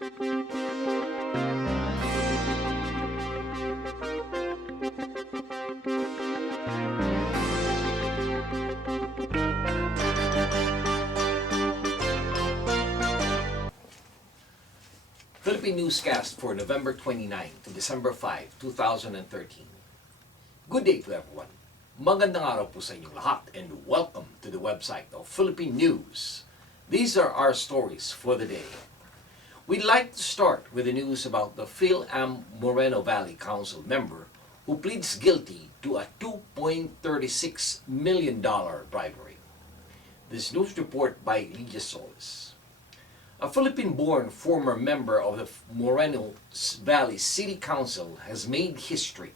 Philippine Newscast for November 29 to December 5, 2013. Good day to everyone. Magandang araw po sa inyong lahat and welcome to the website of Philippine News. These are our stories for the day. We'd like to start with the news about the Phil-Am Moreno Valley Council member who pleads guilty to a $2.36 million bribery. This news report by Lydia Solis. A Philippine-born former member of the Moreno Valley City Council has made history.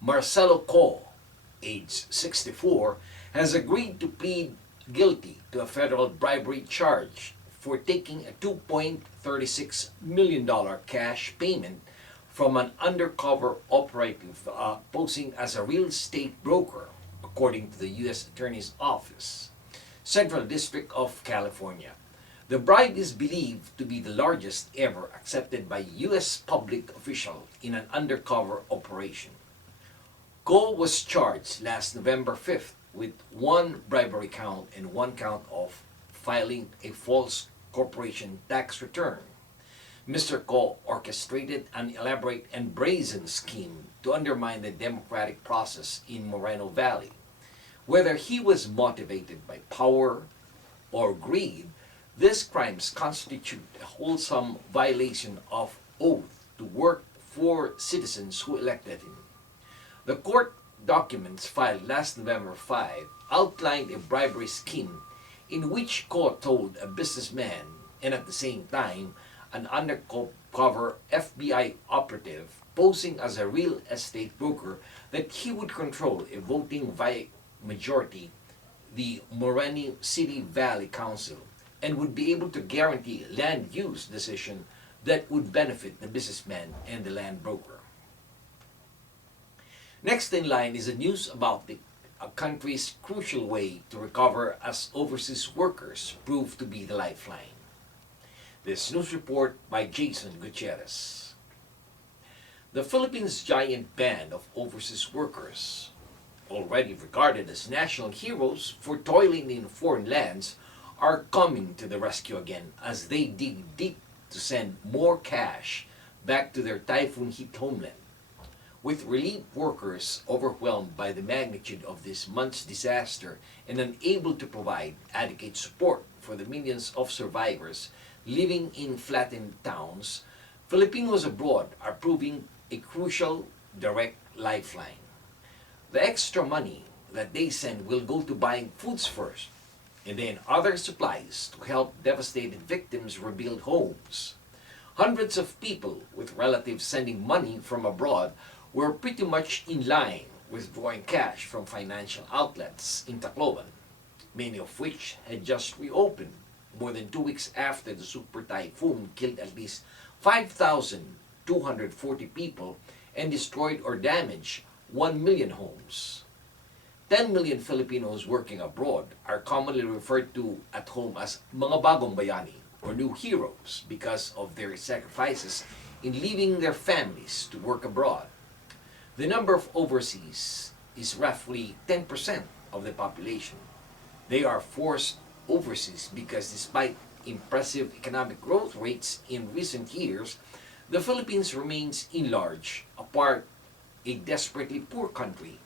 Marcelo Cole, age 64, has agreed to plead guilty to a federal bribery charge for taking a $2.36 million cash payment from an undercover operative posing as a real estate broker, according to the U.S. Attorney's Office, Central District of California. The bribe is believed to be the largest ever accepted by U.S. public official in an undercover operation. Cole was charged last November 5th with one bribery count and one count of filing a false corporation tax return. Mr. Cole orchestrated an elaborate and brazen scheme to undermine the democratic process in Moreno Valley. Whether he was motivated by power or greed, these crimes constitute a wholesome violation of oath to work for citizens who elected him. The court documents filed last November 5 outlined a bribery scheme in which Cole told a businessman and at the same time an undercover FBI operative posing as a real estate broker that he would control a voting majority, the Moreno City Valley Council, and would be able to guarantee land use decision that would benefit the businessman and the land broker. Next in line is the news about the country's crucial way to recover as overseas workers prove to be the lifeline. This news report by Jason Gutierrez. The Philippines' giant band of overseas workers, already regarded as national heroes for toiling in foreign lands, are coming to the rescue again as they dig deep to send more cash back to their typhoon-hit homeland. With relief workers overwhelmed by the magnitude of this month's disaster and unable to provide adequate support for the millions of survivors living in flattened towns, Filipinos abroad are proving a crucial direct lifeline. The extra money that they send will go to buying foods first, and then other supplies to help devastated victims rebuild homes. Hundreds of people with relatives sending money from abroad were pretty much in line with drawing cash from financial outlets in Tacloban, many of which had just reopened more than 2 weeks after the super typhoon killed at least 5,240 people and destroyed or damaged 1 million homes. 10 million Filipinos working abroad are commonly referred to at home as mga bagong bayani or new heroes because of their sacrifices in leaving their families to work abroad. The number of overseas is roughly 10% of the population. They are forced overseas because despite impressive economic growth rates in recent years, the Philippines remains in large part a desperately poor country,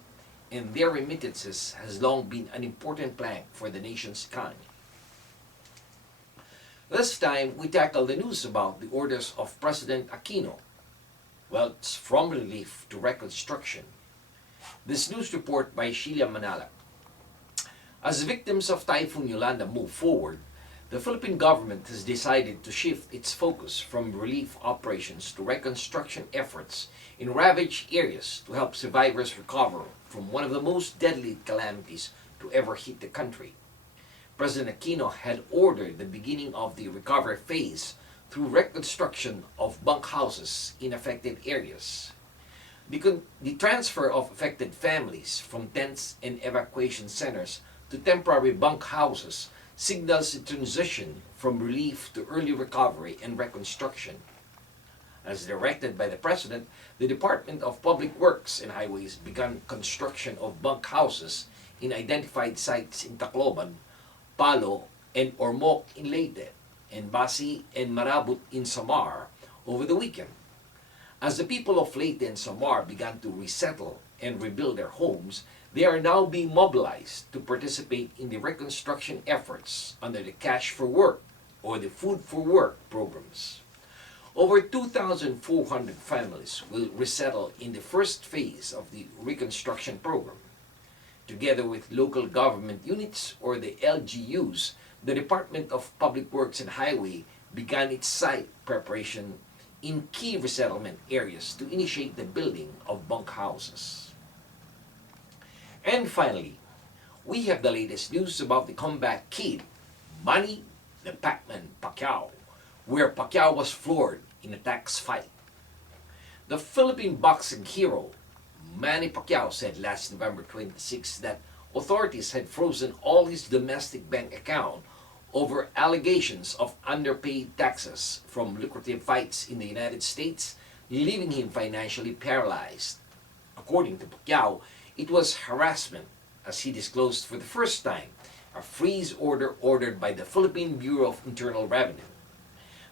and their remittances has long been an important plank for the nation's economy. This time, we tackle the news about the orders of President Aquino. Well, it's from relief to reconstruction. This news report by Sheila Manala. As victims of Typhoon Yolanda move forward, the Philippine government has decided to shift its focus from relief operations to reconstruction efforts in ravaged areas to help survivors recover from one of the most deadly calamities to ever hit the country. President Aquino had ordered the beginning of the recovery phase through reconstruction of bunkhouses in affected areas. The transfer of affected families from tents and evacuation centers to temporary bunkhouses signals a transition from relief to early recovery and reconstruction. As directed by the President, the Department of Public Works and Highways began construction of bunk houses in identified sites in Tacloban, Palo, and Ormoc in Leyte, and Basi and Marabut in Samar over the weekend. As the people of Leyte and Samar began to resettle and rebuild their homes, they are now being mobilized to participate in the reconstruction efforts under the Cash for Work or the Food for Work programs. Over 2,400 families will resettle in the first phase of the reconstruction program. Together with local government units or the LGUs, the Department of Public Works and Highway began its site preparation in key resettlement areas to initiate the building of bunk houses. And finally, we have the latest news about the comeback kid, Manny the Pac-Man Pacquiao, where Pacquiao was floored in a tax fight. The Philippine boxing hero, Manny Pacquiao, said last November 26 that authorities had frozen all his domestic bank account over allegations of underpaid taxes from lucrative fights in the United States, leaving him financially paralyzed. According to Pacquiao, it was harassment, as he disclosed for the first time a freeze order ordered by the Philippine Bureau of Internal Revenue.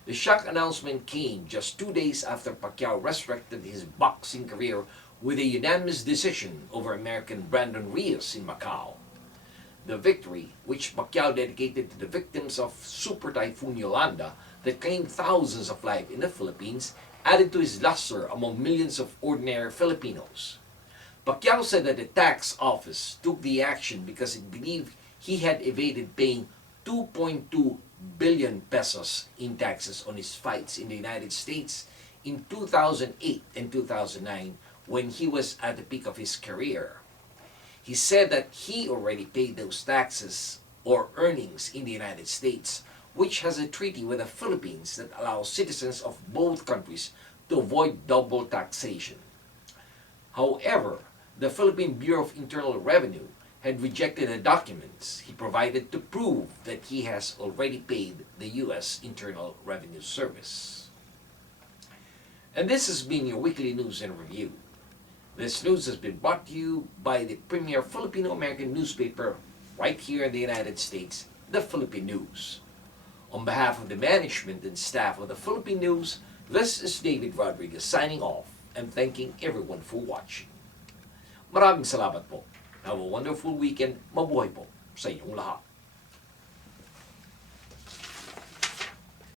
The shock announcement came just 2 days after Pacquiao resurrected his boxing career with a unanimous decision over American Brandon Rios in Macau. The victory, which Pacquiao dedicated to the victims of Super Typhoon Yolanda that claimed thousands of lives in the Philippines, added to his luster among millions of ordinary Filipinos. Pacquiao said that the tax office took the action because it believed he had evaded paying 2.2 billion pesos in taxes on his fights in the United States in 2008 and 2009 when he was at the peak of his career. He said that he already paid those taxes or earnings in the United States, which has a treaty with the Philippines that allows citizens of both countries to avoid double taxation. However, the Philippine Bureau of Internal Revenue had rejected the documents he provided to prove that he has already paid the U.S. Internal Revenue Service. And this has been your weekly news and review. This news has been brought to you by the premier Filipino-American newspaper right here in the United States, the Philippine News. On behalf of the management and staff of the Philippine News, this is David Rodriguez signing off and thanking everyone for watching. Maraming salamat po. Have a wonderful weekend. Mabuhay po sa inyong lahat.